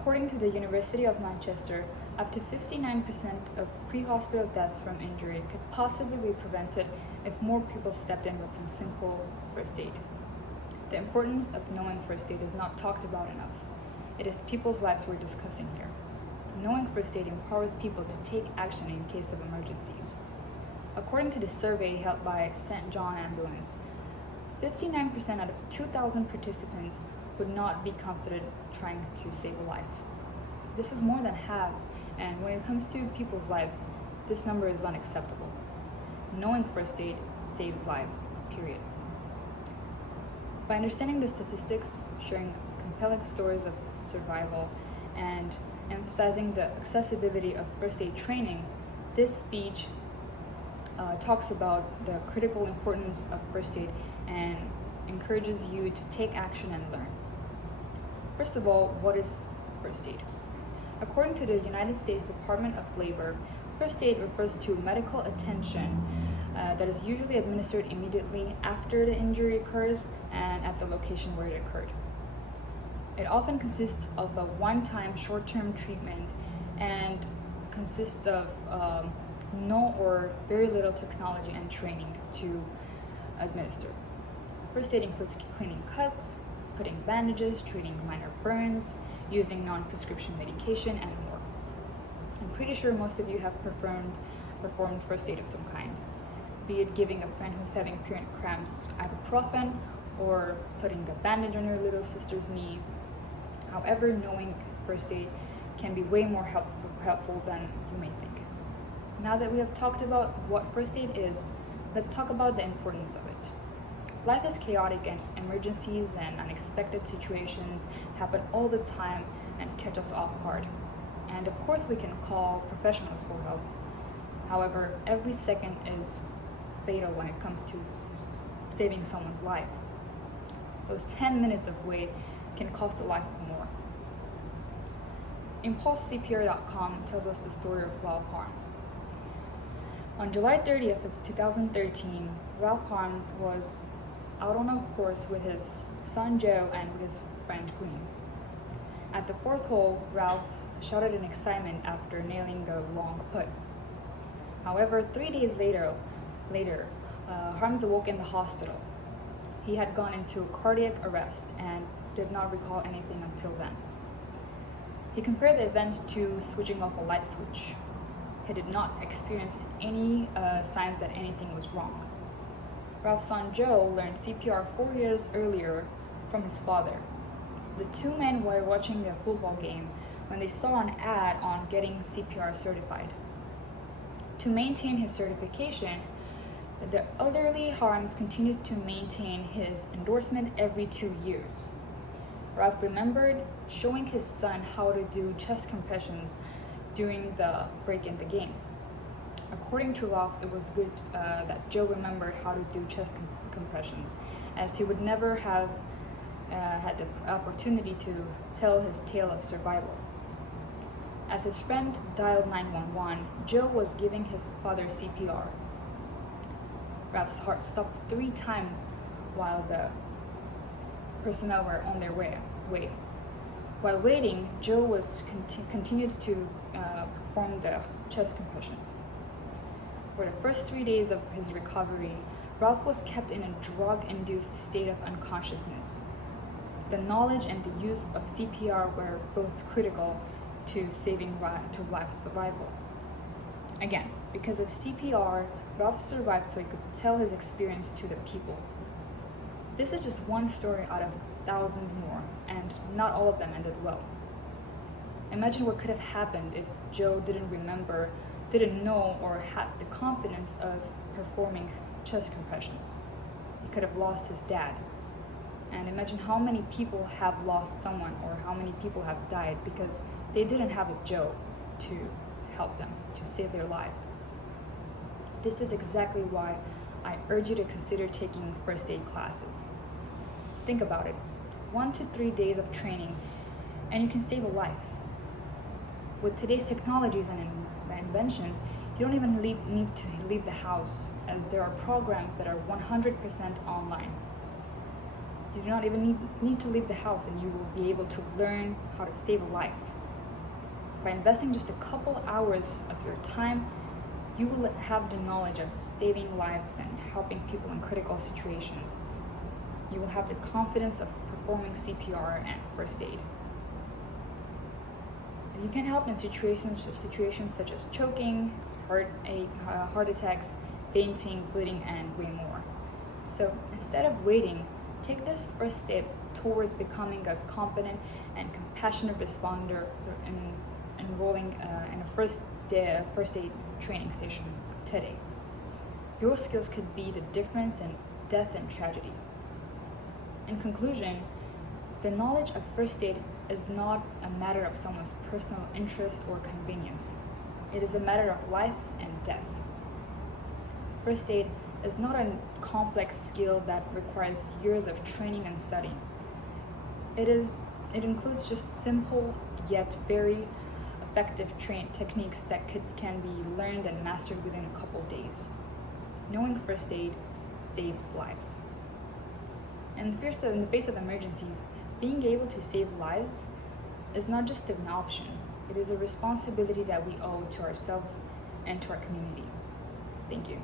According to the University of Manchester, up to 59% of pre-hospital deaths from injury could possibly be prevented if more people stepped in with some simple first aid. The importance of knowing first aid is not talked about enough. It is people's lives we're discussing here. Knowing first aid empowers people to take action in case of emergencies. According to the survey held by St. John Ambulance, 59% out of 2,000 participants would not be confident trying to save a life. This is more than half, and when it comes to people's lives, this number is unacceptable. Knowing first aid saves lives, period. By understanding the statistics, sharing compelling stories of survival, and emphasizing the accessibility of first aid training, this speech talks about the critical importance of first aid and encourages you to take action and learn. First of all, what is first aid? According to the United States Department of Labor, first aid refers to medical attention that is usually administered immediately after the injury occurs and at the location where it occurred. It often consists of a one-time short-term treatment and consists of no or very little technology and training to administer. First aid includes cleaning cuts, putting bandages, treating minor burns, using non-prescription medication, and more. I'm pretty sure most of you have performed first aid of some kind, be it giving a friend who's having period cramps ibuprofen or putting a bandage on your little sister's knee. However, knowing first aid can be way more helpful than you may think. Now that we have talked about what first aid is, let's talk about the importance of it. Life is chaotic and emergencies and unexpected situations happen all the time and catch us off guard. And of course we can call professionals for help. However, every second is fatal when it comes to saving someone's life. Those 10 minutes of wait can cost the life of more. ImpulseCPR.com tells us the story of Ralph Harms. On July 30th of 2013, Ralph Harms was out on a course with his son Joe and with his friend Green. At the fourth hole, Ralph shouted in excitement after nailing a long putt. However, 3 days later, Harms awoke in the hospital. He had gone into cardiac arrest and did not recall anything until then. He compared the event to switching off a light switch. He did not experience any signs that anything was wrong. Ralph's son Joe learned CPR 4 years earlier from his father. The two men were watching a football game when they saw an ad on getting CPR certified. To maintain his certification, the elderly Harms continued to maintain his endorsement every 2 years. Ralph remembered showing his son how to do chest compressions during the break in the game. According to Ralph, it was good that Joe remembered how to do chest compressions, as he would never have had the opportunity to tell his tale of survival. As his friend dialed 911, Joe was giving his father CPR. Ralph's heart stopped 3 times while the personnel were on their way. While waiting, Joe was continued to perform the chest compressions. For the first 3 days of his recovery, Ralph was kept in a drug-induced state of unconsciousness. The knowledge and the use of CPR were both critical to saving life survival. Again, because of CPR, Ralph survived so he could tell his experience to the people. This is just one story out of thousands more, and not all of them ended well. Imagine what could have happened if Joe didn't know or had the confidence of performing chest compressions. He could have lost his dad. And imagine how many people have lost someone or how many people have died because they didn't have a Joe to help them, to save their lives. This is exactly why I urge you to consider taking first aid classes. Think about it. 1 to 3 days of training and you can save a life. With today's technologies and inventions, you don't even need to leave the house, as there are programs that are 100% online. You do not even need to leave the house, and you will be able to learn how to save a life. By investing just a couple hours of your time, you will have the knowledge of saving lives and helping people in critical situations. You will have the confidence of performing CPR and first aid. You can help in situations such as choking, heart attacks, fainting, bleeding, and way more. So instead of waiting, take this first step towards becoming a competent and compassionate responder and enrolling in a first aid training session today. Your skills could be the difference in death and tragedy. In conclusion, the knowledge of first aid is not a matter of someone's personal interest or convenience. It is a matter of life and death. First aid is not a complex skill that requires years of training and study. It includes just simple yet very effective techniques that can be learned and mastered within a couple days. Knowing first aid saves lives. In the face of emergencies, being able to save lives is not just an option, it is a responsibility that we owe to ourselves and to our community. Thank you.